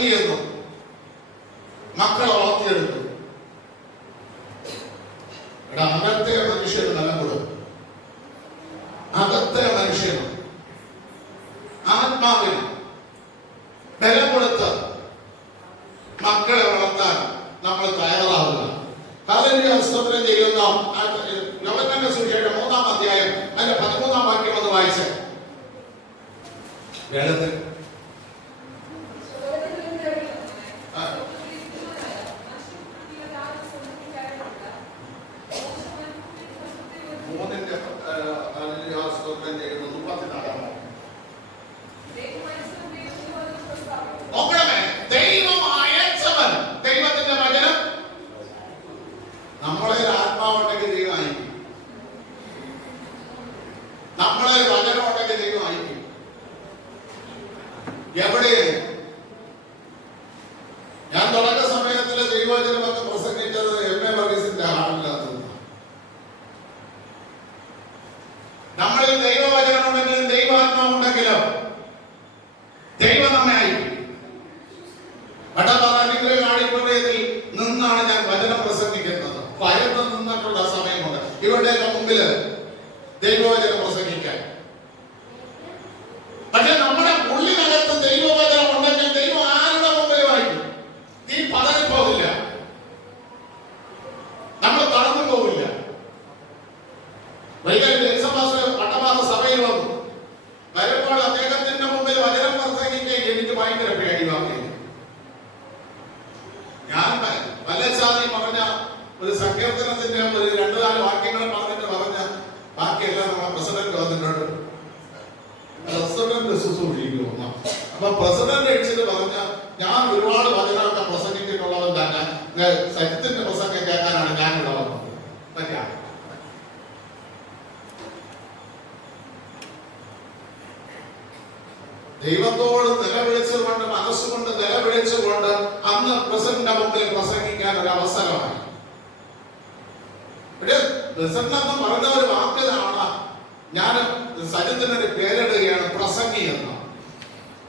നൽകിയെന്നു മക്കളെ വളർത്തിയെടുത്തു. അകത്തെ മനുഷ്യന് ബലം കൊടുക്കും. അകത്തെ മനുഷ്യന് ആത്മാവിന് ബലം കൊടുത്ത് മക്കളെ വളർത്താൻ നമ്മൾ തയ്യാറാവുക. ഹല്ലേലൂയ. സ്തോത്രം ചെയ്യുന്ന യോഹന്നാന്റെ സുവിശേഷം 3-ാം അധ്യായം അതിന്റെ 13-ാം വാക്യം ഒന്ന് വായിച്ച്. വേദത്തിൽ എവിടെ ഞാൻ തുടക്ക സമയത്തിലെ ദൈവവചനമൊക്കെ പ്രസംഗിച്ചത് M.A. വർഗീസിന്റെ ഹാളിനകത്ത്. നമ്മളിൽ ദൈവവചനമുണ്ടെങ്കിലും ദൈവാത്മാവുണ്ടെങ്കിലും ദൈവം നമ്മെ അയക്കും. ആഡിറ്റോറിയത്തിൽ നിന്നാണ് ഞാൻ വചനം പ്രസംഗിക്കുന്നത്. ഭയന്ന് നിന്നിട്ടുള്ള സമയമുണ്ട് ഇവരുടെയൊക്കെ മുമ്പിൽ ദൈവവചനം പ്രസംഗിക്കാൻ. പക്ഷെ നമ്മുടെ ഉള്ളിനകത്ത് ദൈവവചനം ഉണ്ടെങ്കിൽ ദൈവം ആരുടെ മുമ്പിൽ വായിക്കും. ഈ പതറിപ്പോകില്ല, നമ്മൾ തളർന്നു പോകില്ല. പട്ടമാസ സഭയിൽ വന്നു വരുമ്പോൾ അദ്ദേഹത്തിന്റെ മുമ്പിൽ വചനം പ്രസംഗിക്കാൻ എനിക്ക് ഭയങ്കര പേടി വാങ്ങി. ഞാൻ വല്ലച്ചാതി പറഞ്ഞ ഒരു സങ്കീർത്തനത്തിന്റെ ഒരു 2-4 വാക്യങ്ങൾ പറഞ്ഞിട്ട് പറഞ്ഞ ബാക്കിയെല്ലാം നമ്മുടെ പ്രസിഡന്റ് വന്നിട്ടുണ്ട്. പ്രസിഡന്റ് ശുശ്രൂഷിക്കുന്നു. അപ്പൊ പ്രസിഡന്റ് അടിച്ചിട്ട് പറഞ്ഞ ഞാൻ ഒരുപാട് വചനമൊക്കെ പ്രസംഗിച്ചിട്ടുള്ളവൻ തന്നെ സത്യത്തിന്റെ പ്രസംഗം കേൾക്കാനാണ് ഞാൻ ഇവിടെ വന്നത്. ദൈവത്തോട് നിലവിളിച്ചുകൊണ്ട് മനസ്സുകൊണ്ട് നിലവിളിച്ചുകൊണ്ട് അന്ന് പ്രസിഡന്റിന്റെ മുമ്പിൽ പ്രസംഗിക്കാൻ ഒരു അവസരമായി. പ്രസിഡന്റ് എന്ന് പറഞ്ഞ ഒരു വാക്കിലാണ് ഞാൻ സജിത്തിനൊരു പേരിടുകയാണ് പ്രസംഗി എന്ന്.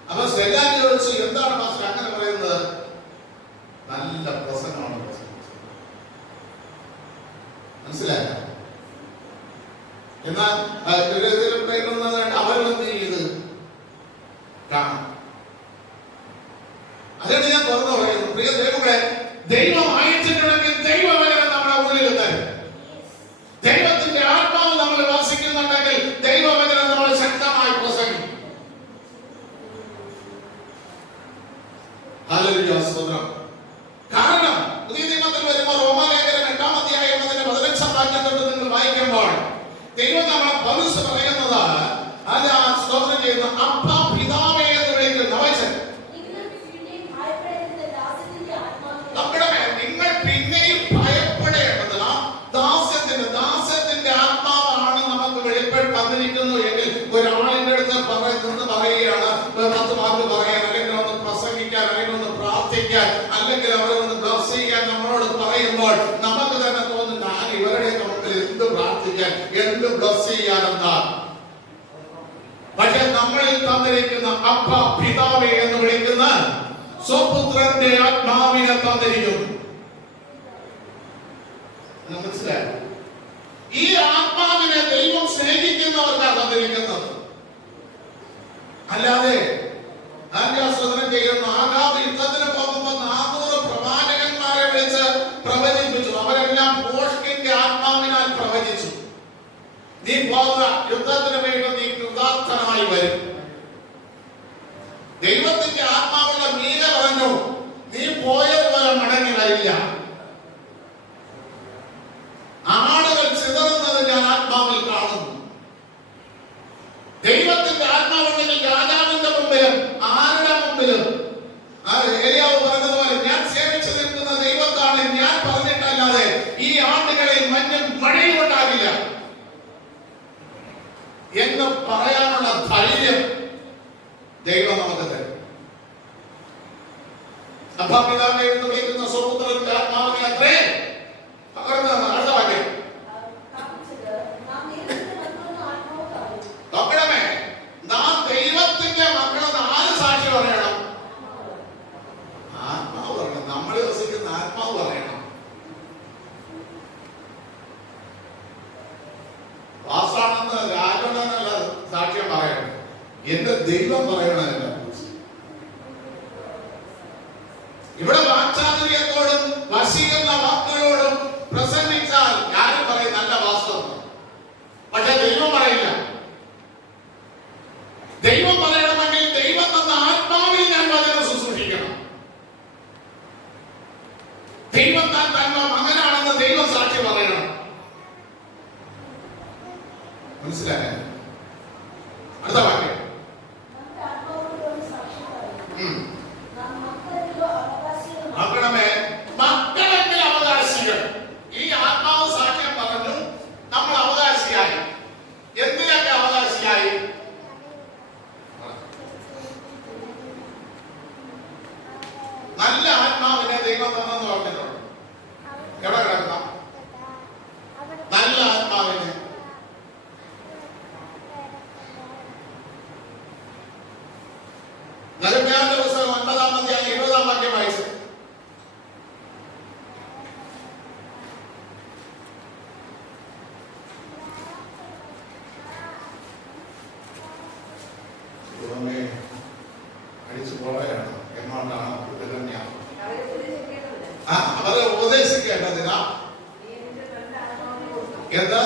അപ്പൊ സെല്ലാൻ ചോദിച്ചു എന്താണ് മാസ്റ്റർ അങ്ങനെ പറയുന്നത്? നല്ല പ്രസംഗമാണ് പ്രസംഗിച്ചത്. മനസ്സിലായ? എന്നാൽ അവരെന്ത് ചെയ്ത് കാണാം. അതാണ് ഞാൻ തുറന്നു പറയുന്നു. പ്രിയ ദൈവങ്ങളെ, ദൈവം അയച്ചിട്ടുണ്ടെങ്കിൽ ദൈവവചനം നമ്മുടെ ഉള്ളിൽ തരും. ദൈവത്തിന്റെ ആത്മാവ് നമ്മൾ വസിക്കുന്നുണ്ടെങ്കിൽ ദൈവവചനം നമ്മൾ ശക്തമായി പ്രസംഗിക്കും. ഹല്ലേലൂയ, സ്തോത്രം. കാരണം പുതിയ നിയമത്തിൽ വരുമ്പോൾ റോമാലേഖനം 8-ാം അധ്യായം അതിന്റെ 15-ാം വാക്യം തൊട്ട് നിങ്ങൾ വായിക്കുമ്പോൾ ദൈവം നമ്മളെ പൗലോസ് പറയുന്നത് അത് സ്തോത്രം ചെയ്യുന്ന അപ്പാ പിതാവേ എന്ന് വിളിക്കുന്ന വചനം. നിങ്ങൾ പിന്നെയും ഭയപ്പെടേണ്ടതില്ല. ദാസ്യത്തിന്റെ ആത്മാവാണ് നമുക്ക് വെളിപ്പെട്ട് വന്നിരിക്കുന്നു എങ്കിൽ ഒരാളിന്റെ അടുത്ത് നിന്ന് പറയുകയാണ് 10 വാക്ക് പറയാൻ, അല്ലെങ്കിൽ ഒന്ന് പ്രസംഗിക്കാൻ, അല്ലെങ്കിൽ ഒന്ന് പ്രാർത്ഥിക്കാൻ, അല്ലെങ്കിൽ അവരെ ഒന്ന് ബ്ലസ് ചെയ്യാൻ നമ്മളോട് പറയുമ്പോൾ നമുക്ക് തന്നെ തോന്നുന്നു ഞാൻ ഇവരുടെ മുമ്പിൽ എന്ത് പ്രാർത്ഥിക്കാൻ, എന്ത് ബ്ലസ് ചെയ്യാനെന്നാ. പക്ഷെ നമ്മളിൽ തന്നിരിക്കുന്ന അപ്പ പിതാവേ എന്ന് വിളിക്കുന്ന സ്വപുത്രന്റെ ആത്മാവിനെ തന്നിരിക്കുന്നു. മനസ്സിലായോ? ഈ ആത്മാവിനെ ദൈവം സ്നേഹിക്കുന്നവർക്കാണ് തന്നിരിക്കുന്നത്. അല്ലാതെ ആജ്ഞാസ്വദനം ചെയ്യുന്ന ആകാബ് യുദ്ധത്തിന് പോകുമ്പോൾ 400 പ്രവാചകന്മാരെ വിളിച്ച് പ്രവചിപ്പിച്ചു. അവരെല്ലാം പോഷ്കിന്റെ ആത്മാവിനാൽ പ്രവചിച്ചു. നീ പോകുക, യുദ്ധത്തിന് വേണ്ടി നീ കൃതാർത്ഥനായി വരും. ദൈവത്തിന്റെ ആത്മാവുള്ള മീന പറഞ്ഞു നീ പോയതുപോലെ മടങ്ങി വരില്ല. ആടുകൾ ചിതറുന്നത് ഞാൻ ആത്മാവിൽ കാണുന്നു. ദൈവത്തിന്റെ ആത്മാവുണ്ടെങ്കിൽ രാജാവിന്റെ മുമ്പിലും ആരുടെ മുമ്പിലും ഏലിയാവ് പറഞ്ഞതുപോലെ ഞാൻ സേവിച്ചു നിൽക്കുന്ന ദൈവത്താണ്, ഞാൻ പറഞ്ഞിട്ടല്ലാതെ ഈ ആണ്ടുകളിൽ മഞ്ഞും മഴയും ഉണ്ടാകില്ല എന്ന് പറയാനുള്ള ധൈര്യം ദൈവം നമുക്ക് തരും. അപ്പാപിതാവേ എന്ന് വിളിക്കുന്ന സ്വപുത്രന്റെ ആത്മാവിനെ അത്രേ പകർന്നതാണ്. അടുത്ത വാക്യം നോക്കണമേ, നാം ദൈവത്തിന്റെ മക്കളെന്ന് ആര് സാക്ഷി പറയണം? എന്റെ ദൈവം പറയണം എന്നെ. ഇവിടെ വാക്ചാതുര്യത്തോടും വശീകരണ വാക്കുകളോടും പ്രസംഗിച്ചാൽ ഞാനും പറയും നല്ല വാസ്തവം. പക്ഷെ ദൈവം പറയില്ല. ദൈവം പറയണമെങ്കിൽ ദൈവം തന്ന ആത്മാവിൽ ഞാൻ വചനം ശുശ്രൂഷിക്കണം. ദൈവം താൻ തന്നെ മകനാണെന്ന് ദൈവം സാക്ഷി പറയണം. മനസ്സിലായോ? അടുത്ത വാക്യം. മക്കളെ മക്കളെങ്കിൽ അവകാശികൾ. ഈ ആത്മാവ് സാക്ഷ്യം പറഞ്ഞു നമ്മൾ അവകാശിയായി. എന്തിനൊക്കെ അവകാശിയായി? നല്ല ആത്മാവിനെ ദൈവം തന്നെന്ന് പറഞ്ഞിട്ടുണ്ട്. എവിടെ കിടക്കാം? നല്ല ആത്മാവിനെ നഹമ്യാവിന്റെ പുസ്തകം 9-ാം അധ്യായം 20-ാം വാക്യം വായിച്ചു. അടിച്ചു പോവുകയാണ് എങ്ങോട്ടാണ്? അവരെ ഉപദേശിക്കേണ്ടതിനാ. എന്താ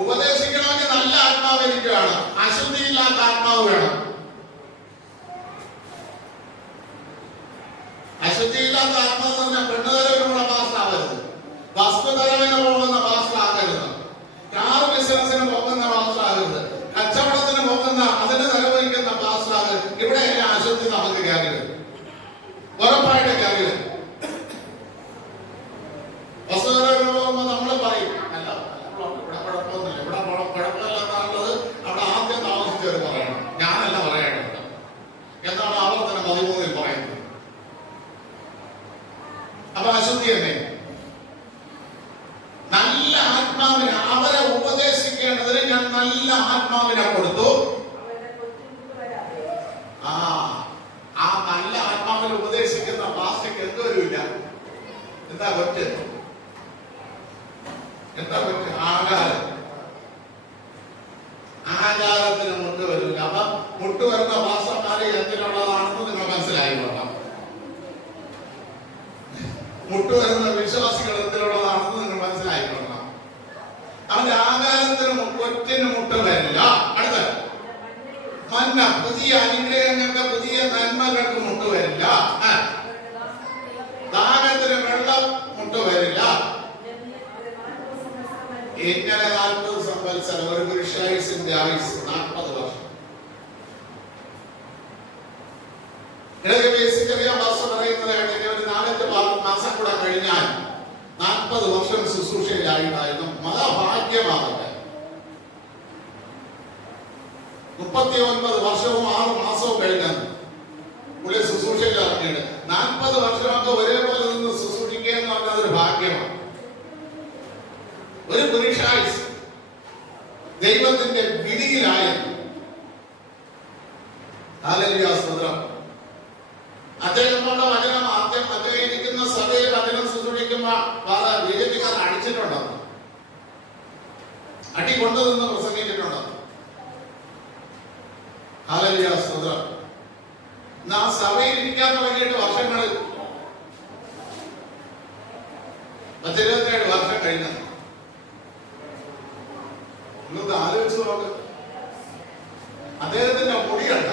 ഉപദേശിക്കണമെങ്കിൽ നല്ല ആത്മാവ് എനിക്ക് വേണം. അശുദ്ധിയില്ലാത്ത ആത്മാവ് വേണം. അശുദ്ധിയില്ലാത്ത ആത്മാവ് പറഞ്ഞാൽ പെണ്ണുതരവിനുള്ള പാസ്റ്റാവരുത്, വസ്തുതരവിന് പോകുന്ന പാസ്റ്റാകരുത്, കാർ ബിസിനസിന് പോകുന്ന പാസ്റ്റാകരുത്, കച്ചവടത്തിന് പോകുന്ന അതിന് നിലവഹിക്കുന്ന പാസ്റ്റാകരുത്. ഇവിടെ എല്ലാം അശുദ്ധി നമുക്ക് കയറിയത് ഉറപ്പായിട്ട് കയറിയത്. വസ്തുതരവിന് പോകുമ്പോൾ നമ്മൾ പറയും അല്ല ഇവിടെ കുഴപ്പമൊന്നുമില്ല, ഇവിടെ കുഴപ്പമില്ലെന്നുള്ളത് അവിടെ ആദ്യം താമസിച്ചവർ പറയണം. ഞാനല്ല പറയേണ്ടത് എന്നാണ് ആവർത്തന 13-ൽ പറയുന്നത്. അപ്പൊ അശുദ്ധി തന്നെ. നല്ല ആത്മാവിനെ അവരെ ഉപദേശിക്കേണ്ടതിന് ഞാൻ നല്ല ആത്മാവിനെ കൊടുത്തു. ആ നല്ല ആത്മാവിനെ ഉപദേശിക്കുന്ന പാസ്റ്റർക്ക് എന്തോരുമില്ല. എന്താ പറ്റ്? എന്താ പറ്റ്? ആചാരത്തിന് മുട്ട് വരില്ല. അപ്പൊ മുട്ട് വരുന്ന പാസ്റ്റർമാരെ എന്തിനുള്ളതാണെന്ന് നിങ്ങൾ മനസ്സിലായിക്കൊള്ളാം. മുട്ടുവരുന്ന വിശ്വാസികൾ എന്തിനുള്ളതാണെന്ന് നിങ്ങൾ മനസ്സിലായിക്കൊള്ളാം. അവന്റെ ആകാരത്തിന് ഒറ്റിന് മുട്ട വരില്ല. അടുത്ത മന്ന പുതിയ അനുഗ്രഹങ്ങൾക്ക് പുതിയ നന്മകൾക്ക് മുട്ട വരില്ല. ദാനത്തിന് വെള്ളം മുട്ട വരില്ല. ഇങ്ങനെ 40 സംവത്സരം ഒരു പുരുഷായുസിന്റെ ആയുസ് 40 വർഷം. ചെറിയ ഭാഷ പറയുന്നതാണ്. ഒരു 4-5 മാസം കൂടെ കഴിഞ്ഞാൽ 40 വർഷം ശുശ്രൂഷയിലായിരുന്നു. മഹാഭാഗ്യമാകട്ടെ. 39 വർഷവും 6 മാസവും കഴിഞ്ഞാൽ പുള്ളി ശുശ്രൂഷയിൽ ഇറങ്ങിയത്. 40 വർഷമൊക്കെ ഒരേപോലെ നിന്ന് ശുശ്രൂഷിക്കുക എന്ന് പറഞ്ഞാൽ അതൊരു ഭാഗ്യമാണ്. ഒരു പുരുഷായുസ് ദൈവത്തിന്റെ വിധിയിലായിരുന്നു. ഹല്ലേലൂയ, സ്തോത്രം. അദ്ദേഹങ്ങളുടെ വചനം ആദ്യം അദ്ദേഹം ഇരിക്കുന്ന സഭയിൽ വചനം ശുശ്രൂഷിക്കുമ്പോ ബിജെപിക്കാർ അടിച്ചിട്ടുണ്ടോ? അടി കൊണ്ടുനിന്ന് പ്രസംഗിച്ചിട്ടുണ്ടോ? ഹല്ലേലൂയ, സ്തോത്രം. സഭയിൽ ഇരിക്കാൻ തുടങ്ങിയിട്ട് വർഷങ്ങളിൽ 27 വർഷം കഴിഞ്ഞത്. നിങ്ങൾക്ക് ആലോചിച്ച് നോക്ക്. അദ്ദേഹത്തിന്റെ മുടിയുണ്ട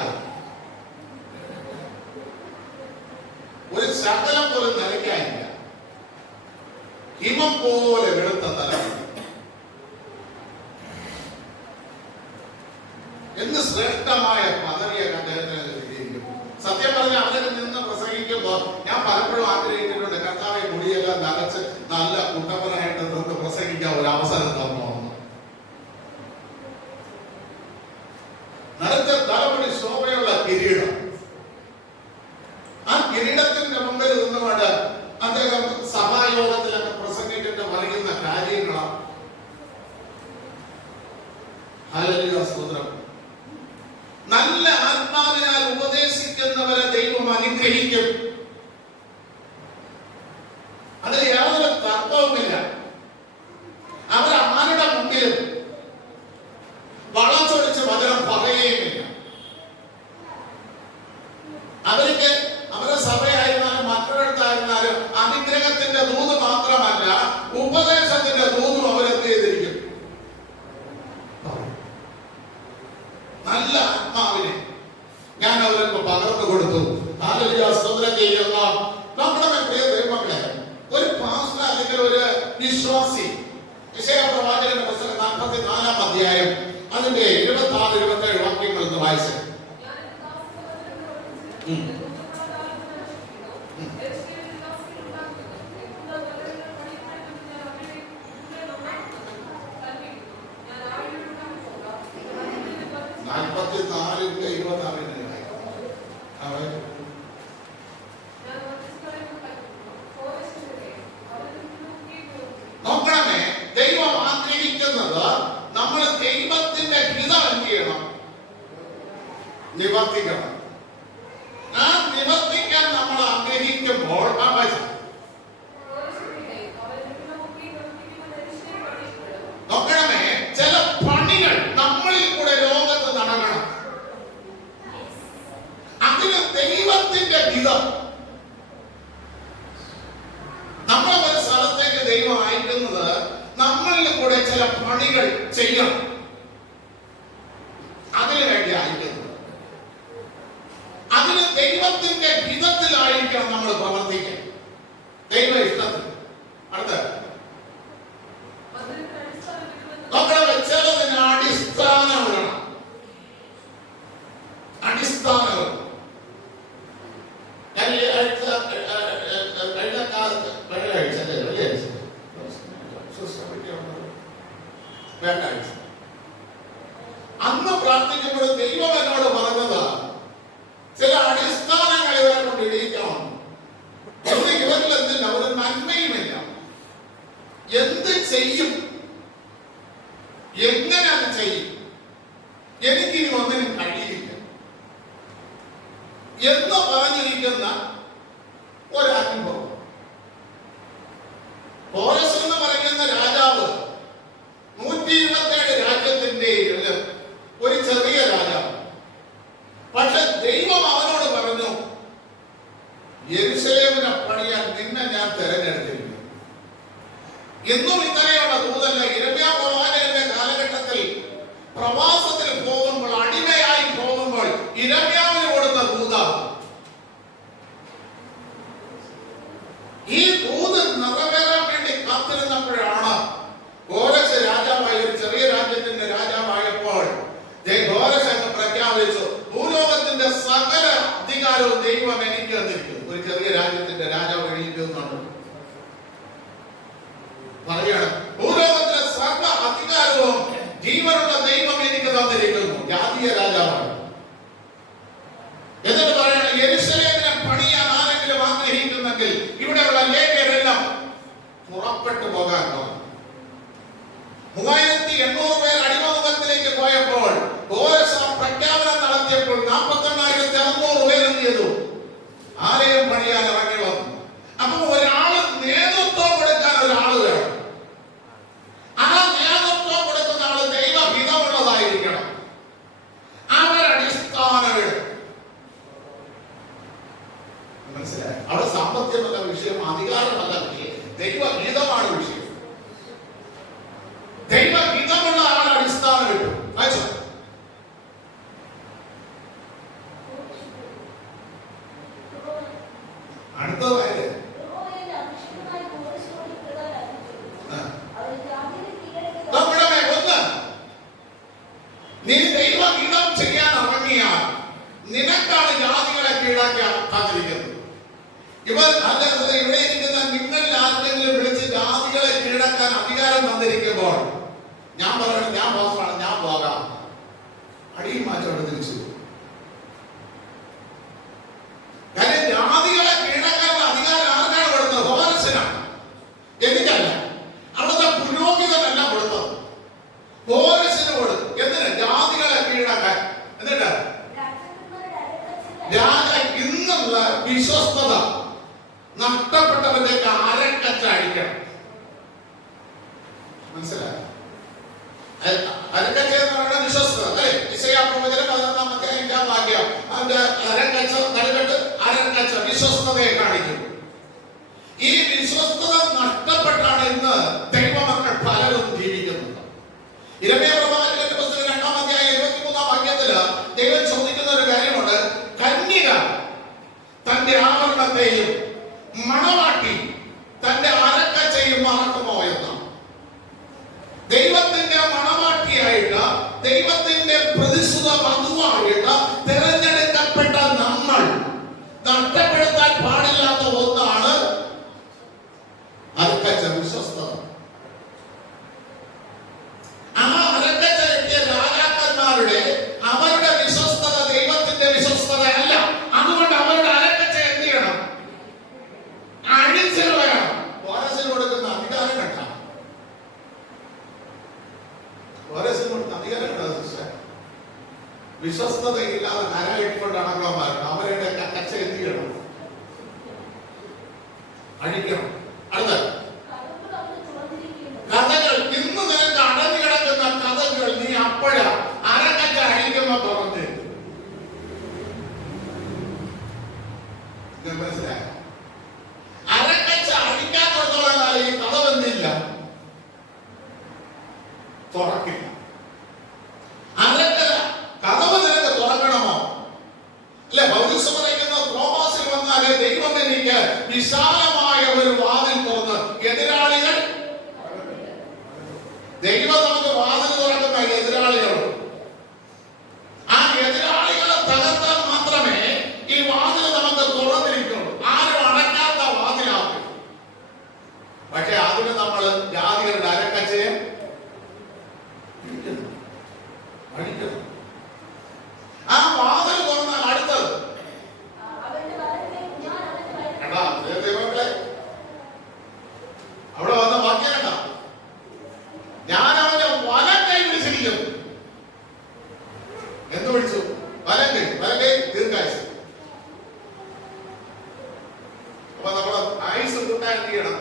ഒരു ശകലം പോലും നരയ്ക്കാനില്ല. ഹിമം പോലെ വെളുത്ത തല. എന്ത് ശ്രേഷ്ഠമായ പദവിയെ അദ്ദേഹത്തിന് കിട്ടിയിരിക്കും. സത്യം പറഞ്ഞ അവരെ നിന്ന് പ്രസംഗിക്കുമ്പോ ഞാൻ പലപ്പോഴും ആഗ്രഹിച്ചിട്ടുണ്ട്, കർത്താവെ മുടിയെല്ലാം നനച്ച് നല്ല കുട്ടപ്പനായിട്ട് നമുക്ക് പ്രസംഗിക്കാൻ ഒരു അവസരം തന്നു. നനച്ച തലമുടി ശോഭയുള്ള കിരീടം. ആ കിരീടത്തിന്റെ മുമ്പിൽ നിന്നുകൊണ്ട് അദ്ദേഹം സഭായോഗത്തിലൊക്കെ പ്രസംഗിച്ചിട്ട് പറയുന്ന കാര്യങ്ങളാണ്. ഹല്ലേലൂയ, സ്തോത്രം. നല്ല ആത്മാവിനാൽ ഉപദേശിക്കുന്നവരെ ദൈവം അനുഗ്രഹിക്കും. അതിൽ യാതൊരു തർക്കവുമില്ല. അവർ ആരുടെ മുമ്പിലും വളച്ചൊടിച്ച് വചനം പറയുകയുമില്ല. അല്ലെങ്കിൽ ഒരു വിശ്വാസി യെശയ്യാ പ്രവാചകന്റെ പുസ്തകം 44-ാം അധ്യായം അതിന്റെ 26-27 വാക്യങ്ങൾ ഒന്ന് വായിച്ചു. നോക്കണമേ, ദൈവം ആഗ്രഹിക്കുന്നത് നമ്മൾ ദൈവത്തിന്റെ ഹിതം എന്ത് ചെയ്യണം? നിവർത്തിക്കണം. ആ നിവർത്തിക്കാൻ നമ്മൾ ആഗ്രഹിക്കുമ്പോൾ നോക്കണമേ, ചില പണികൾ നമ്മളിൽ കൂടെ ലോകത്ത് നടക്കണം. അതിന് ദൈവത്തിന്റെ ഹിതം. നമ്മളെ ഒരു സ്ഥലത്തേക്ക് ദൈവം അയക്കുന്നത് നമ്മളിൽ കൂടെ ചില പണികൾ ചെയ്യണം. അതിനു വേണ്ടി അയക്കുന്നത്. അതിന് ദൈവത്തിന്റെ ഹിതത്തിലായിരിക്കണം നമ്മൾ പ്രവർത്തിക്കുക. ദൈവ ഇഷ്ടത്തിൽ. അടുത്ത ചിലതിന് അടിസ്ഥാനം വേണം. അടിസ്ഥാനം അന്ന് പ്രാർത്ഥിക്കുമ്പോൾ ദൈവം എന്നോട് പറഞ്ഞത് ചില അടിസ്ഥാനങ്ങൾ ഇവരെ കൊണ്ട് ഇടിയിക്കണം. ഇവരിൽ എന്തില്ല, ഒരു നന്മയുമില്ല. എന്ത് ചെയ്യും, എങ്ങനെ അത് ചെയ്യും, എനിക്കിനി ഒന്നിനും കഴിയില്ല എന്ന് പറഞ്ഞിരിക്കുന്ന ഒരനുഭവം. കോരസ് എന്ന് പറയുന്ന രാജാവ് 127 രാജ്യത്തിന്റെ ഒരു ചെറിയ രാജാവ്. പക്ഷെ ദൈവം അവനോട് പറഞ്ഞു, യെരൂശലേമിനെ പണിയാൻ നിന്നെ ഞാൻ തെരഞ്ഞെടുത്തിരിക്കുന്നു. എന്നും ഇങ്ങനെയുള്ള ദൂതല്ല. യിരെമ്യാ പ്രവാചകന്റെ കാലഘട്ടത്തിൽ പ്രവാസത്തിൽ പോകുമ്പോൾ, അടിമയായി പോകുമ്പോൾ യിരെമ്യാവിന് കൊടുത്ത ദൂത. ഈ ദൂത് നിറവേറാൻ വേണ്ടി കാത്തിരുന്നപ്പോഴാണ് കോരസ് രാജാവായ, ഒരു ചെറിയ രാജ്യത്തിന്റെ രാജാവായപ്പോൾ കോരസ് അങ്ങ് പ്രഖ്യാപിച്ചു, ഭൂലോകത്തിന്റെ സകല അധികാരവും ദൈവം എനിക്ക് തന്നിരിക്കുന്നു. ഒരു ചെറിയ രാജ്യത്തിന്റെ രാജാവ് എണീറ്റുന്നുണ്ട് പറയാണ്, ഭൂലോകത്തിലെ സർവ അധികാരവും ജീവനുള്ള ദൈവം എനിക്ക് തന്നിരിക്കുന്നു. ജാതീയ രാജാവാണ്. എന്നിട്ട് പറയണം, യെരൂശലേമിനെ പണിയാൻ ആരെങ്കിലും ആഗ്രഹിക്കുന്നെങ്കിൽ ഇവിടെയുള്ള ലേവ്യരെല്ലാം പുറപ്പെട്ടു പോകാൻ പറഞ്ഞു. 3800 പേർ അടിമമുഖത്തിലേക്ക് പോയപ്പോൾ കോരസ് പ്രഖ്യാപനം നടത്തിയപ്പോൾ 48,600 പേർ എന്ത് ചെയ്തു? ആരെയും പണിയാൻ ഇറങ്ങി വന്നു. അപ്പൊ ഒരാള് നേതൃത്വം കൊടുക്കാൻ ഒരാൾ വേണം. ആ നേതൃത്വം കൊടുക്കുന്ന ആള് ദൈവഹിതമുള്ളതായിരിക്കണം. അവരടിസ്ഥാനങ്ങൾ മനസ്സിലായി. അവിടെ സാമ്പത്തികമല്ല വിഷയം, അധികാരമല്ല വിഷയം, ദൈവഹിതമാണ് വിഷയം. ദൈവഹിതമുള്ള ആൾ അടിസ്ഥാനം കിട്ടും. അടുത്തതായത് നീ ദൈവഹിതം ചെയ്യാൻ ഇറങ്ങിയാൽ നിനക്കാണ് ജാതികളെ കീഴാക്കാൻ കാത്തിരിക്കുന്നത്. ഇവർ അല്ലാതെ ഇവിടെ ഇരിക്കുന്ന നിങ്ങളിൽ ആരെങ്കിലും വിളിച്ച് ജാതികളെ കീഴടക്കാൻ അധികാരം തന്നിരിക്കുമ്പോൾ ഞാൻ പറയണം, ഞാൻ ബോസാണ്, ഞാൻ പോകാം, അടിയും മാറ്റോടെ തിരിച്ചു. കാര്യം ജാതികളെ കീഴടക്കാനുള്ള അധികാരം ആർക്കാണ് കൊടുത്തത്? കോരസിനാണ്, എനിക്കല്ല. അവിടുത്തെ പുരോഹിതനല്ല കൊടുത്തത്, കോരസിന് കൊടുത്തു. എന്തിന്? ജാതികളെ കീഴടക്കാൻ. എന്നിട്ട് രാജ ഇന്നുള്ള വിശ്വസ്തത നഷ്ടപ്പെട്ടവന്റെ അരക്കച്ച അടിക്കണം. മനസ്സിലായി? അരക്കച്ച എന്ന് പറയുന്നത് വിശ്വസ്തത അല്ലേ? യെശയ്യാ പ്രവചനം 11-ാം അധ്യായം 5-ാം വാക്യം. അതിന്റെ അരക്കച്ച നടുകെട്ട് അരക്കച്ച വിശ്വസ്തതയെ കാണിക്കുന്നു. ഈ വിശ്വസ്തത നഷ്ടപ്പെട്ടാണ് ഇന്ന് ദൈവമക്കൾ പലരും ജീവിക്കുന്നത്. യിരെമ്യാ പ്രവാചകന്റെ പുസ്തകം 2-ാം അധ്യായം 23-ാം വാക്യത്തില് ദൈവം ചോദിക്കുന്ന ഒരു കാര്യമുണ്ട്. കന്യക തന്റെ ആഭരണത്തെയും മണവാട്ടി തന്റെ അരക്കച്ചയും വിശ്വസ്തതയില്ലാതെ കരയിട്ടുകൊണ്ട് അടങ്ങുന്നവന്മാരുണ്ട്. അവരുടെ കച്ച എന്ത് ചെയ്യണം? അഴിക്കണം. അടുത്ത കഥകൾ. ഇന്ന് നിനക്ക് അടഞ്ഞു കിടക്കുന്ന കഥകൾ നീ അപ്പോഴാ അരക്കച്ച അഴിക്കുമ്പോ തുറന്ന്. മനസ്സിലായോ? അരക്കച്ച അഴിക്കാത്തോളം ഈ കഥ വന്നില്ല, തുറക്കില്ല. കഥവ് നിനക്ക് തുറക്കണമോ? അല്ലെ? പൗലോസ് പറയുന്ന തോമാസിൽ വന്നാല് ദൈവം എനിക്ക് വിശാലമായ ഒരു വാതിൽ തുറന്ന്. എതിരാളികൾ, ദൈവം നമുക്ക് വാതിൽ തുറക്കുന്ന എതിരാളികളും, ആ എതിരാളികളെ തകർത്താൽ മാത്രമേ ഈ വാതിൽ നമുക്ക് തുറന്നിരിക്കുള്ളൂ. ആരും അടയ്ക്കാത്ത വാതിലാകും. പക്ഷെ അതിന് നമ്മൾ ജാതികളുടെ അരക്കച്ചയെ അടിക്കണം. ആ വാതിൽ തുറന്നാൽ അടുത്തത് അവിടെ വന്ന വാക്യം കണ്ട, ഞാൻ അവന്റെ വലം കൈ പിടിച്ചിരിക്കും. എന്ത് പിടിച്ചു? വലം കൈ. വലം കൈ ദീർഘായുസ്. അപ്പൊ നമ്മള് ആയുസ് കൂട്ടാൻ എന്ത് ചെയ്യണം?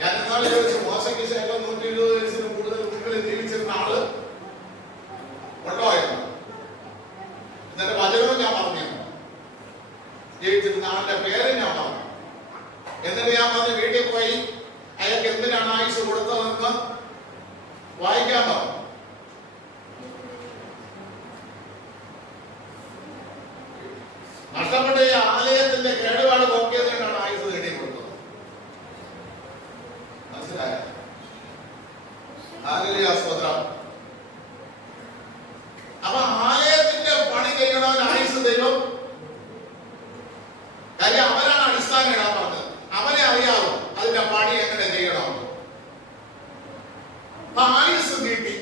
ഞാൻ എന്നാളെ ചോദിച്ചു, മോശയ്ക്ക് ശേഷം 120 വയസ്സിന് കൂടുതൽ മുമ്പിൽ ജീവിച്ചിരുന്ന ആള് ഉണ്ടോ എന്ന്. എന്നിട്ട് വചനവും ഞാൻ പറഞ്ഞു, ജീവിച്ചിരുന്ന ആളുടെ പേര് ഞാൻ പറഞ്ഞു. എന്നിട്ട് ഞാൻ പറഞ്ഞു, വീട്ടിൽ പോയി അയാൾക്ക് എന്തിനാണ് ആയുസ് കൊടുത്തതെന്ന് വായിക്കാൻ പറഞ്ഞു. നഷ്ടപ്പെട്ട ഈ ആലയത്തിന്റെ കേടുപാട് നോക്കിയതിനാണ് ആയുസ് നേടി കൊടുത്തത്. മനസ്സിലായോ? ഹല്ലേലൂയ, സ്തോത്രം. അപ്പൊ ആലയത്തിന്റെ പണി ചെയ്യണവൻ ആയുസ് ദൈവം. കാര്യം അവനാണ് അടിസ്ഥാനം ഇടാൻ പറഞ്ഞത്. അവനെ അറിയാവോ അതിന്റെ പണി എങ്ങനെ ചെയ്യണം. ആയുസ് നീട്ടി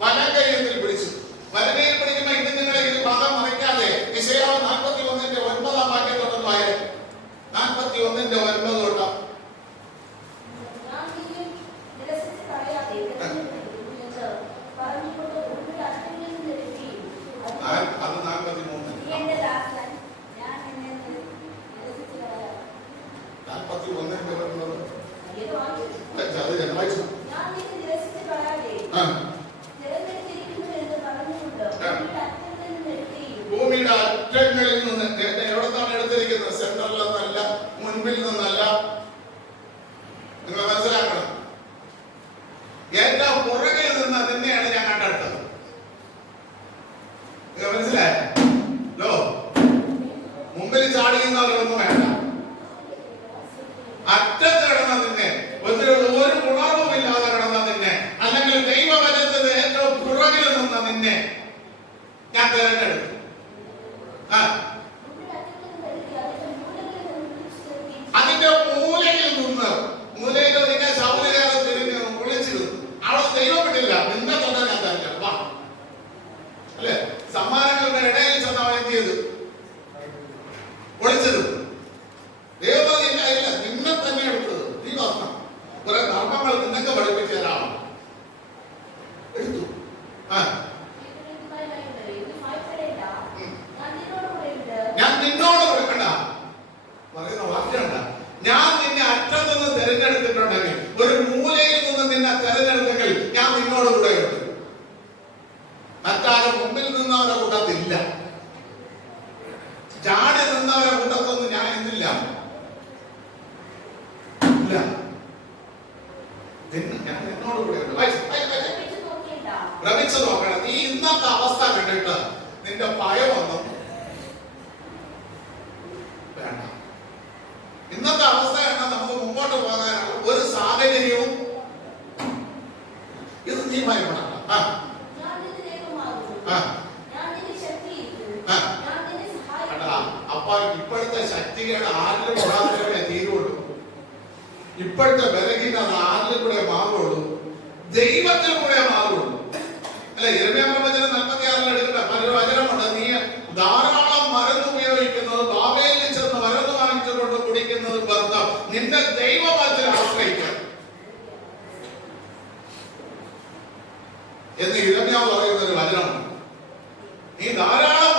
വലകയിൽ പിടിച്ചു. വലകയിൽ പിടിക്കുമ്പോ ഇത് നിങ്ങളെ ഈ ഭാഗം മറിക്കാതെ യെശയ്യാവ് 41-ന്റെ 9-ാം വാക്യം തൊട്ടൊന്ന് വായിരെ. 41-ന്റെ 9 തൊട്ട്. അത് 43. 41-ന്റെ വരുന്നത് അത് ഞാൻ വായിച്ചു. ഭൂമിയുടെ അറ്റങ്ങളിൽ നിന്ന്. എവിടത്താണ് എടുത്തിരിക്കുന്നത്? സെന്ററിൽ നിന്നല്ല, മുൻപിൽ നിന്നല്ല. നിങ്ങൾ മനസ്സിലാക്കണം. ഏറ്റവും പുറകിൽ നിന്ന് നിന്നെയാണ് ഞാൻ കണ്ടെടുത്തത്. നിങ്ങൾ മനസ്സിലായോ? മുമ്പിൽ ചാടിയുന്നവരൊന്നും വേണ്ട. അറ്റത്ത് കിടന്ന നിന്നെ, ഒരു ഗുണവുമില്ലാതെ കിടന്ന നിന്നെ, അല്ലെങ്കിൽ ദൈവവചനത്തിന് ഏറ്റവും പുറകിൽ നിന്ന നിന്നെ ഞാൻ തിരഞ്ഞെടുത്തു. അതിന്റെ മൂലയിൽ നിന്ന്, മൂലയിൽ നിന്നെ ശൗര്യകാലം തിരിഞ്ഞ് വിളിച്ചിരുന്നു. അവിടെ ദൈവപ്പെട്ടില്ല, നിന്നെ തന്നെ ഞാൻ തിരഞ്ഞെടുത്തു. അല്ലെ? സമ്മാനങ്ങളുടെ ഇടയിൽ ചെന്ന് അവൻ എന്ത് ചെയ്തു? വിളിച്ചിരുന്നു. ദൈവം ഇല്ല, നിന്നെ തന്നെ എടുത്തത്. നീ വരണം. കുറെ ധർമ്മങ്ങൾ നിന്നൊക്കെ പഠിപ്പിച്ചു തരാം. എടുത്തു. ഞാൻ നിന്നോട് കൊടുക്കണ്ട പറയുന്ന വാക്യണ്ട. ഞാൻ നിന്നെ അറ്റത്തുനിന്ന് തിരഞ്ഞെടുത്തിട്ടുണ്ടെങ്കിൽ, ഒരു മൂലയിൽ നിന്ന് നിന്നെ തിരഞ്ഞെടുത്തെങ്കിൽ ഞാൻ നിന്നോട് കൂടെ ഉണ്ട്. മറ്റാരും മുമ്പിൽ നിന്നവരെ കൂട്ടത്തില്ല. ചാടി നിന്നവരെ കൂട്ടത്തൊന്നും ഞാൻ എന്നില്ല. ഞാൻ നിന്നോട് കൂടെ ഉണ്ട്. ഭ്രമിച്ചു നോക്കണം. നീ ഇന്നത്തെ അവസ്ഥ കണ്ടിട്ട് നിന്റെ ഭയമൊന്നും വേണ്ട. ഇന്നത്തെ അവസ്ഥ കണ്ടാൽ നമുക്ക് മുമ്പോട്ട് പോകാനുള്ള ഒരു സാഹചര്യവും ഇത് നീ ഭയപ്പെടണ്ട. അപ്പൊ ഇപ്പോഴത്തെ ശക്തികളുടെ ആരിലും കൂടാതെ തീരുള്ളൂ. ഇപ്പോഴത്തെ ബലഹീനത ആരിലും കൂടെ മാറുള്ളൂ. ദൈവത്തിൽ കൂടെ മാറുള്ളൂ. അല്ലെ? യിരെമ്യാ പ്രവചനം 46 എടുക്കട്ടെ. പലരും വചനമുണ്ട്. നീ ധാരാളം മരുന്ന് ഉപയോഗിക്കുന്നത്, ബാബേലിൽ ചെന്ന് മരുന്ന് വാങ്ങിച്ചുകൊണ്ട് കുടിക്കുന്നത് ബന്ധം. നിന്റെ ദൈവവചനം ആശ്രയിക്കണം എന്ന് യിരെമ്യാ പറയുന്ന ഒരു വചനമുണ്ട്. നീ ധാരാളം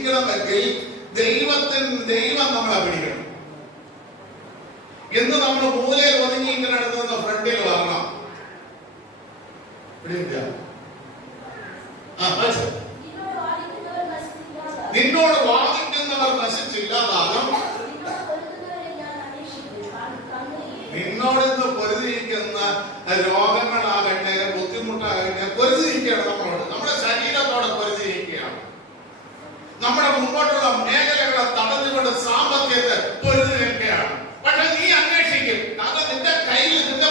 പിടിക്കണമെങ്കിൽ ദൈവം നമ്മളെ പിടിക്കണം. എന്ന് നമ്മൾ മൂലയിൽ ഒതുങ്ങിയിരിക്കുന്നിടത്ത് ഫ്രണ്ടിൽ വരണം. നിന്നോട് വാദിക്കുന്നവർ നശിച്ചില്ലാതാകും. നിന്നോടിന്ന് പൊരുതിയിരിക്കുന്ന രോഗങ്ങളാകട്ടെ, ബുദ്ധിമുട്ടാകട്ടെ, പൊരുതിയിരിക്കുകയാണ് നമ്മളോട്. നമ്മുടെ ശരീരത്തോടെ പൊരുതിയിരിക്കുകയാണ്. നമ്മുടെ മുമ്പോട്ടുള്ള മേഖലകളെ തടഞ്ഞുകൊണ്ട് സാമ്പത്തികത്തെ പൊരുതിരിക്കുകയാണ്. പക്ഷെ നീ അന്വേഷിക്കും. കാരണം നിന്റെ കയ്യിൽ, നിന്റെ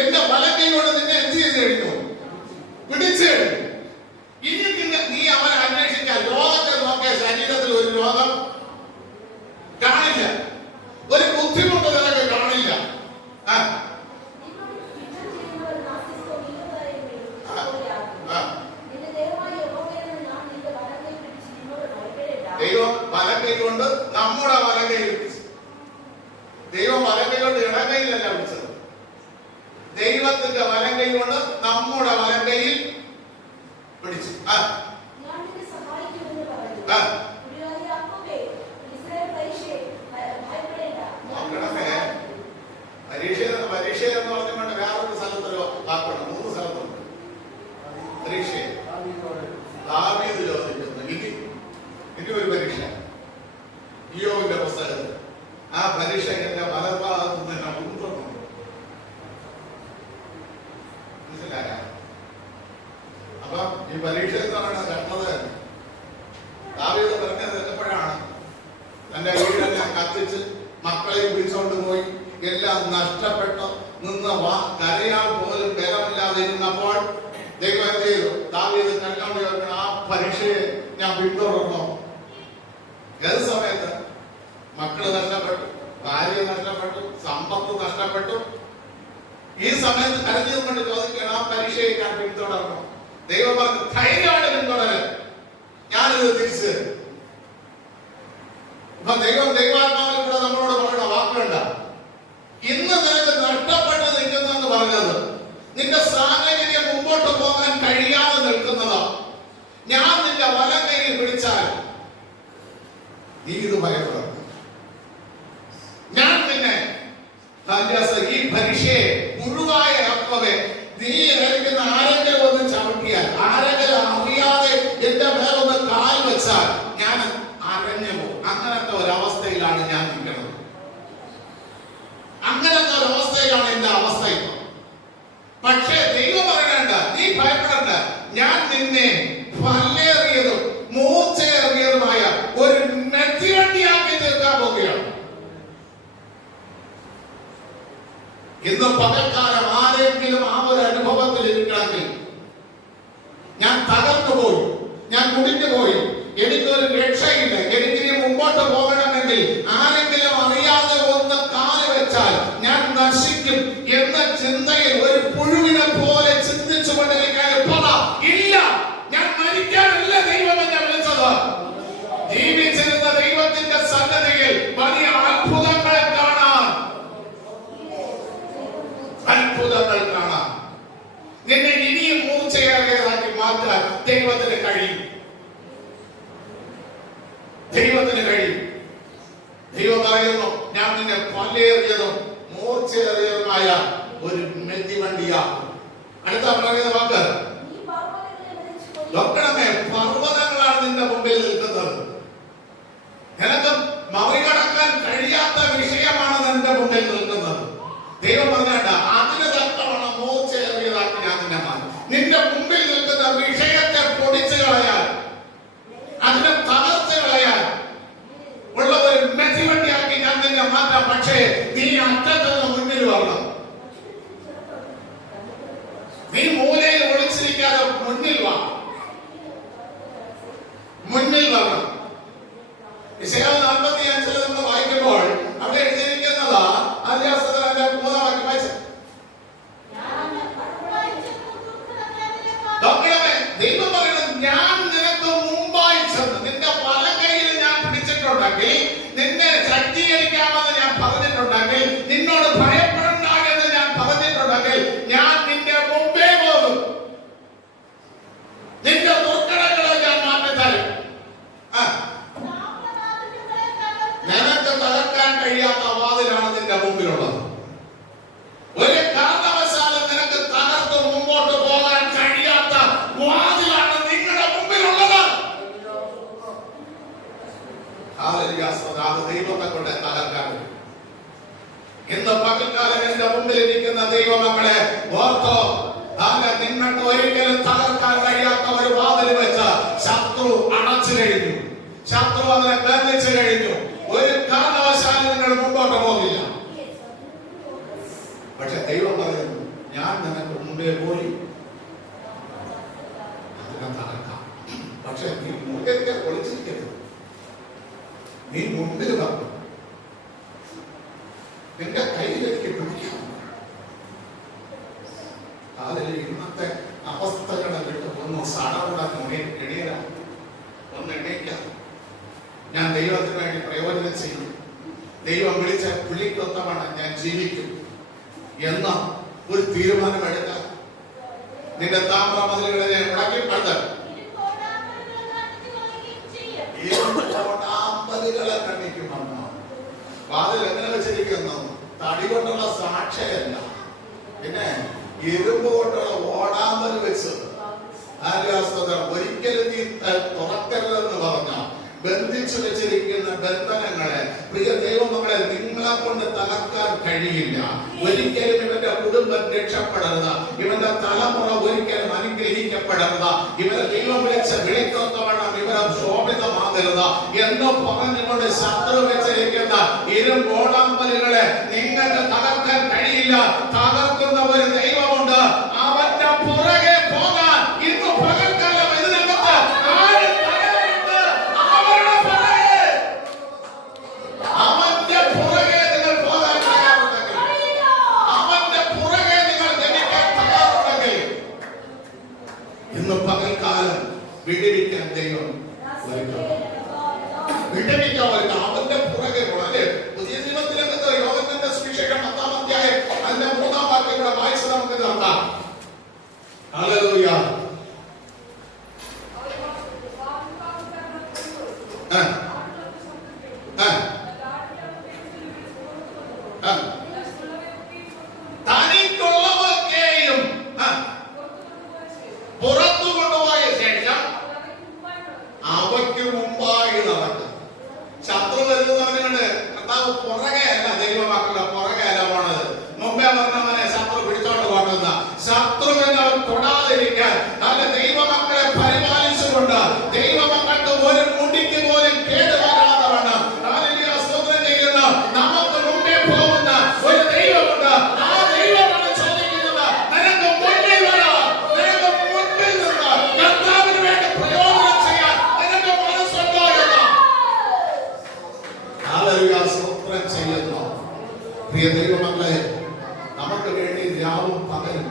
എന്റെ വലക്കൈയോട് നിന്നെ എന്ത് ചെയ്ത് കഴിഞ്ഞു? പിടിച്ചു കഴിഞ്ഞു. ഇനി നീ അവനെ അന്വേഷിക്കാൻ രോഗത്തെ നോക്കിയ ശരീരത്തിൽ ഒരു രോഗം കാണില്ല, ഒരു ബുദ്ധിമുട്ട് നിനക്ക് കാണില്ല. ദൈവം വലക്കൈ കൊണ്ട് നമ്മുടെ വലക്കൈ പിടിച്ചു. ദൈവം വലക്കൈ കൊണ്ട് ഇടകൈയിലല്ല പിടിച്ചത്. ദൈവത്തിന്റെ വലക്കൈ കൊണ്ട് നമ്മുടെ വലക്കൈയിൽ പിടിച്ചു. പരീക്ഷ എന്ന് പറഞ്ഞുകൊണ്ട് വേറൊരു സ്ഥലത്തൊരു വാക്കുണ്ട്. 3 സ്ഥലത്തുണ്ട് പരീക്ഷ. ദാവീദ് ചോദിക്കുന്നു ഇനി ഒരു പരീക്ഷ. ഇയ്യോബിന്റെ പുസ്തകത്തിൽ ആ പരീക്ഷ എന്റെ വലഭാഗത്ത് തന്നെ ഉണ്ടെന്നുണ്ട്. മനസ്സിലായ? അപ്പൊ ഈ പരീക്ഷ എന്ന് പറയുന്നത് കണ്ടത് ദാവീദ് പറഞ്ഞത് എപ്പോഴാണ്? തന്റെ വീടെല്ലാം കത്തിച്ച് മക്കളെ വിളിച്ചോണ്ട് പോയി എല്ലാം നഷ്ടപ്പെട്ട് നിന്ന് കരയാൻ പോലും ബലമില്ലാതെ ഇരുന്നപ്പോൾ ദൈവം എന്ത് ചെയ്തു? ദാവീദ് കണ്ണോട് ചോദിക്കണം, ആ പരീക്ഷയെ ഞാൻ പിന്തുടർന്നോ? ഏത് സമയത്ത്? മക്കള് നഷ്ടപ്പെട്ടു, ഭാര്യ നഷ്ടപ്പെട്ടു, സമ്പത്ത് നഷ്ടപ്പെട്ടു. ഈ സമയത്ത് കരഞ്ഞു കൊണ്ട് ചോദിക്കണം, ആ പരീക്ഷയെ ഞാൻ പിന്തുടർന്നു? ദൈവം പറഞ്ഞു, ധൈര്യമാണ് പിന്തുടരാൻ, ഞാനിത് തിരിച്ചു. അപ്പൊ ദൈവാത്മാവിൽ കൂടെ നമ്മളോട് പറയുന്ന വാക്കുകളുണ്ട്. ഇന്ന് നിനക്ക് നഷ്ടപ്പെട്ട് നിൽക്കുന്നെന്ന് പറഞ്ഞത്, നിന്റെ സാഹചര്യം മുമ്പോട്ട് പോകാൻ കഴിയാതെ നിൽക്കുന്നത്, ഞാൻ നിന്റെ വലം കൈയിൽ പിടിച്ചാൽ നീ ഇത് ഭയപ്പെടും. ഞാൻ നിന്നെ ഈ പരീക്ഷയെ മുഴുവായ ആത്മവേ, നീ കളിക്കുന്ന ആരെങ്കിലും ഒന്ന് ചവിട്ടിയാൽ, ആരെങ്കിലും അറിയാതെ എന്റെ മേലൊന്ന് കാൽ വെച്ചാൽ ഞാൻ അരഞ്ഞു പോകും. അങ്ങനത്തെ ഒരവസ്ഥയിലാണ് ഞാൻ നിൽക്കുന്നത്. അങ്ങനത്തെ ഒരവസ്ഥയിലാണ് എന്റെ അവസ്ഥ ഇപ്പൊ. പക്ഷേ ദൈവം പറയണ്ട, നീ ഭയപ്പെടണ്ട, ഞാൻ നിന്നെ പല്ലേറിയതും മൂർച്ചയേറിയതുമായ ഒരു മെത്തിവണ്ടിയാക്കി തീർക്കാൻ പോവുകയാണ്. ഇന്ന് പകൽക്കാലം ആരെങ്കിലും ആ ഒരു അനുഭവത്തിൽ ഇരിക്കണമെങ്കിൽ, ഞാൻ തകർന്നു പോയി, ഞാൻ മുടിഞ്ഞു പോയി, എനിക്കൊരു രക്ഷയില്ല, എനിക്കിനി മുമ്പോട്ട് പോകണമെങ്കിൽ ആരെങ്കിലും അറിയാതെ ഒന്ന് കാല് വെച്ചാൽ ഞാൻ നശിക്കും എന്ന ചിന്തയിൽ ഒരു പുഴുവിനെ പോലെ ചിന്തിച്ചു കൊണ്ടിരിക്കാൻ ഇല്ല. ഞാൻ മരിക്കാനല്ല ദൈവം എന്നെ വിളിച്ചത്. ജീവിച്ചിരുന്ന ദൈവത്തിന്റെ സന്നദ്ധയിൽ വലിയ അത്ഭുതങ്ങൾ കാണാൻ, അത്ഭുതങ്ങൾ കാണാൻ, നിന്നെ ഇനിയും മൂർച്ചയേറിയതാക്കി മാറ്റാൻ ദൈവത്തിന് കഴിയും. ദൈവത്തിന് കഴിയും. ദൈവം പറയുന്നു, ഞാൻ നിന്നെ പല്ലേറിയതും മൂർച്ചയേറിയതുമായ ഒരു മെതിവണ്ടിയാക്കും. അടുത്ത പറയുന്ന വാക്ക് നോക്കണമേ, പർവ്വതങ്ങളാണ് നിന്റെ മുമ്പിൽ നിൽക്കുന്നത്. നിനക്ക് മറികടക്കാൻ കഴിയാത്ത വിഷയമാണ് നിന്റെ മുമ്പിൽ നിൽക്കുന്നത്. ദൈവം പറഞ്ഞാണ്ട, അതിന് തക്കവണ്ണം മൂർച്ചയേറിയതാക്കി ഞാൻ നിന്നെ മാറ്റും. നിന്റെ മുമ്പിൽ നിൽക്കുന്ന വിഷയത്തെ പൊടിച്ചു കളയാൻ, അതിനെ തകർത്ത് കളയാൻ ഉള്ള ഒരു മെതിവണ്ടിയാക്കി ഞാൻ നിന്നെ മാറ്റാം. പക്ഷേ നീ അറ്റത്തുനിന്ന് മുന്നിൽ വരണം. നീ മൂലയിൽ ഒളിച്ചിരിക്കാതെ മുന്നിൽ വാ, മുന്നിൽ വരണം. ഇശയ്യാ 45 നമ്മൾ വായിക്കുമ്പോൾ അവിടെ എഴുതിയിരിക്കുന്നത്, ആദ്യാസത്തിലെ 3-ാം വാക്യം വായിച്ചു. ദൈവം പറയുന്നത്, ഞാൻ നിനക്ക് മുമ്പായി ചെന്ന് നിന്റെ വലക്കൈയിൽ ഞാൻ പിടിച്ചിട്ടുണ്ടെങ്കിൽ, നിന്നെ ശക്തീകരിക്കാമെന്ന് ഞാൻ പറഞ്ഞിട്ടുണ്ടെങ്കിൽ, നിന്നോട് ഭയപ്പെടണ്ട എന്ന് ഞാൻ പറഞ്ഞിട്ടുണ്ടെങ്കിൽ, ഞാൻ നിന്റെ മുമ്പേ പോകും. ഒരിക്കലും തകർക്കാൻ കഴിയാത്ത ഒരു വാതിൽ വെച്ച് ശത്രു അടച്ചു കഴിഞ്ഞു. ശത്രു അതിനെ ബന്ധിച്ചു കഴിഞ്ഞു. ഒരു കാരണവശാലും നിങ്ങൾ മുമ്പോട്ട് പോകില്ല. പക്ഷെ ദൈവം പറയുന്നു, ഞാൻ നിനക്ക് മുമ്പേ പോയി അതിനെ തകർക്കാം. പക്ഷെ നീ മുമ്പേ ഒളിച്ചിരിക്കരുത്. നീ മുമ്പിൽ വന്നു, നിന്റെ കയ്യിലേക്ക് പിടിക്കാം. അതിൽ ഇന്നത്തെ അവസ്ഥകളെ വിട്ട് ഒന്ന് സടകൂടാൻ എണീരാ, ഒന്ന് എണീക്കാം. ഞാൻ ദൈവത്തിന് വേണ്ടി പ്രയോജനം ചെയ്യും. ദൈവം വിളിച്ച വിളിക്കൊത്തമാണ് ഞാൻ ജീവിക്കും എന്ന ഒരു തീരുമാനമെടുക്കാം. നിന്റെ താമ്ര മതിലുകളെ ഞാൻ മുടക്കി പടുത്ത് കണ്ടിക്കുമെന്ന്. വാതിൽ എങ്ങനെ വെച്ചിരിക്കുന്നു? തടി കൊണ്ടുള്ള സാക്ഷയല്ല, പിന്നെ ഇരുമ്പ് കൊണ്ടുള്ള ഓടാമ്പൽ വെച്ച്. ഒരിക്കലും നീ തുറക്കരുതെന്ന് പറഞ്ഞ ബന്ധിച്ചു വെച്ചിരിക്കുന്ന ബന്ധനങ്ങളെ പ്രിയ ദൈവമക്കളെ നിങ്ങളെ കൊണ്ട് തകർക്കാൻ കഴിയില്ല. ഒരിക്കലും ഇവന്റെ കുടുംബം രക്ഷപ്പെടരുത്, ഇവന്റെ തലമുറ ഒരിക്കലും അനുഗ്രഹിക്കപ്പെടരുത്, ഇവരെ ദൈവം വിളിച്ച വിളിക്കൊത്തവണ്ണം ഇവരെ ശോഭിതമാകരുത് എന്ന് പറഞ്ഞുകൊണ്ട് ശത്രു വെച്ചിരിക്കുന്ന ഇരുമ്പോടാമ്പലുകളെ നിങ്ങൾക്ക് തകർക്കാൻ കഴിയില്ല. തകർക്കുന്ന ഒരു ദൈവമുണ്ട്. അവന്റെ പുറകെ പോകാൻ ഇന്ന് പകൽക്കാലം ഇതിനകത്ത് ആരും തയ്യാറുണ്ട്. അവന്റെ പുറകെ നിങ്ങൾ പോകാൻ തയ്യാറുണ്ടെങ്കിൽ, അവന്റെ പുറകെ നിങ്ങൾ ജനിക്കാൻ തയ്യാറുണ്ടെങ്കിൽ ഇന്ന് പകൽക്കാലം വിടിവിക്കാൻ ദൈവം വിടിവിക്കാൻ അവന്റെ പുറകെ പോകണം. അല്ലെ, പുതിയ നിയമത്തിനകത്ത് യോഹന്നാന്റെ സുവിശേഷം 10-ാം അധ്യായം അതിന്റെ 3-ാം വാക്യം കൂടെ വായിച്ച് നമുക്ക് നിർത്താം. ഹല്ലേലൂയ. തനിക്കുള്ളവയൊക്കെയും പുറത്തു കൊണ്ടുപോയ ശേഷം അവയ്ക്ക് മുമ്പായി നടക്കും. ശത്രു വരുന്നത് പറഞ്ഞുകൊണ്ട് കർത്താവ് പുറകെ അല്ല, ദൈവമക്കളുടെ പുറകെ അല്ല പോണത്. മുമ്പേ പറഞ്ഞവനെ ശത്രു പിടിച്ചോണ്ട് പോകണമെന്ന ശത്രുവിനെ തൊടാതിരിക്കാൻ നല്ല ദൈവമക്കളെ പരിപാലിച്ചുകൊണ്ട് ദൈവമക്കൾക്ക് ഒരു മുടിക്ക് പോലും കേടുവരാതെ വേണം സ്തോത്രം ചെയ്യുന്ന നമുക്ക് മുമ്പേ പോകുന്ന ഒരു ദൈവമുണ്ട്. ആ ദൈവമാണ് ചോദിക്കുന്നത്, നിനക്ക് മുന്നിൽ വരാം, നിനക്ക് മുൻപിൽ നിന്ന് കർത്താവിന് വേണ്ടി പ്രയോജനം ചെയ്യാൻ നിനക്ക് മനസ്സുണ്ടോ എന്ന്. ഹല്ലേലൂയ, സ്തോത്രം ചെയ്യുന്നു. പ്രിയ ദൈവമക്കളെ, നമുക്ക് വേണ്ടി രാവും പകലും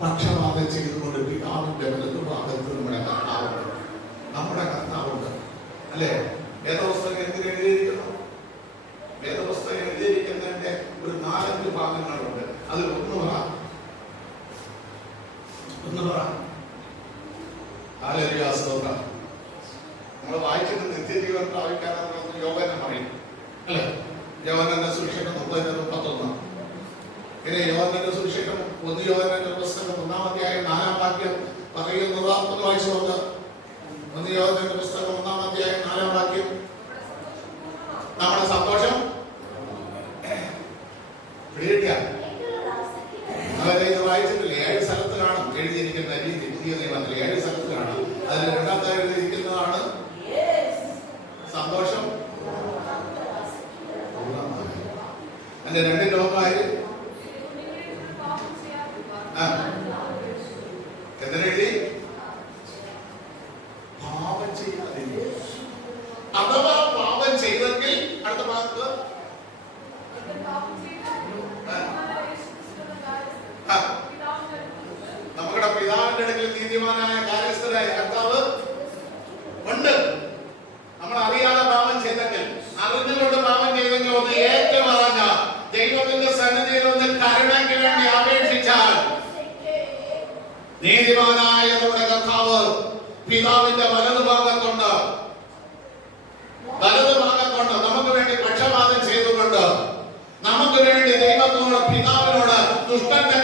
പക്ഷപാതം ചെയ്തുകൊണ്ട് പിതാവിന്റെ വലതുഭാഗത്ത് നമ്മുടെ കർത്താവുണ്ട്. അല്ലെ, വേദപുസ്തകം എന്തിന് എഴുതിയിരിക്കുന്നു? വേദപുസ്തകം എഴുതിയിരിക്കുന്നതിന്റെ ഒരു 4-5 ഭാഗങ്ങളുണ്ട്. അതിൽ ഒന്ന് പറ. ഹല്ലേലൂയ, സ്തോത്രം. നമ്മൾ വായിച്ചിട്ട് നിത്യജീവൻ പ്രാപിക്കാനുള്ള യോഹന്നാൻ പറയും. അല്ലെ, യോഹന്നാന്റെ സുവിശേഷം 9:31. പിന്നെ യോഹന്നാന്റെ സുവിശേഷം 1 യോഹന്നാന്റെ പുസ്തകം 1-ാം അധ്യായം 4-ാം വാക്യം പറയുന്നത് ഒന്ന് വായിച്ചു നോക്ക്. 1 യോഹന്നാന്റെ പുസ്തകം 1-ാം അധ്യായം 4-ാം വാക്യം. നമ്മുടെ സന്തോഷം ഇത് വായിച്ചിട്ടില്ലേ? 7 സ്ഥലത്ത് കാണും എഴുതിയിരിക്കുന്ന രീതി. പുതിയ നിയമത്തിൽ 7 സ്ഥലത്ത് കാണും. അതിൽ 2-ാമത്തെ എഴുതിയിരിക്കുന്നതാണ് സന്തോഷം. അതിന്റെ 2 ലോകമായി എന്തിനെഴുതി? പാപം ചെയ്യാതിരിക്കുക. അഥവാ പാപം ചെയ്തെങ്കിൽ അടുത്ത ഭാഗത്ത് നമ്മുടെ പിതാവിന്റെ അടുക്കൽ നീതിമാനായ കാര്യസ്ഥനായ കർത്താവ് ഉണ്ട്. നമ്മൾ അറിയാതെ പാപം ചെയ്തെങ്കിൽ, അറിഞ്ഞുകൊണ്ട് പാപം ചെയ്തെങ്കിൽ ഒന്ന് ഏറ്റുപറഞ്ഞ ദൈവത്തിന്റെ സന്നിധിയിൽ ഒന്ന് കരുണയ്ക്ക് വേണ്ടി അപേക്ഷിച്ചാൽ നീതിമാനായ നമ്മുടെ കർത്താവ് പിതാവിന്റെ വലതുഭാഗത്തുണ്ട്. നമുക്ക് വേണ്ടി പക്ഷപാതം ചെയ്തുകൊണ്ട് നമുക്ക് വേണ്ടി ദൈവത്തോട് പിതാവിനോട് ദുഷ്ടന്റെ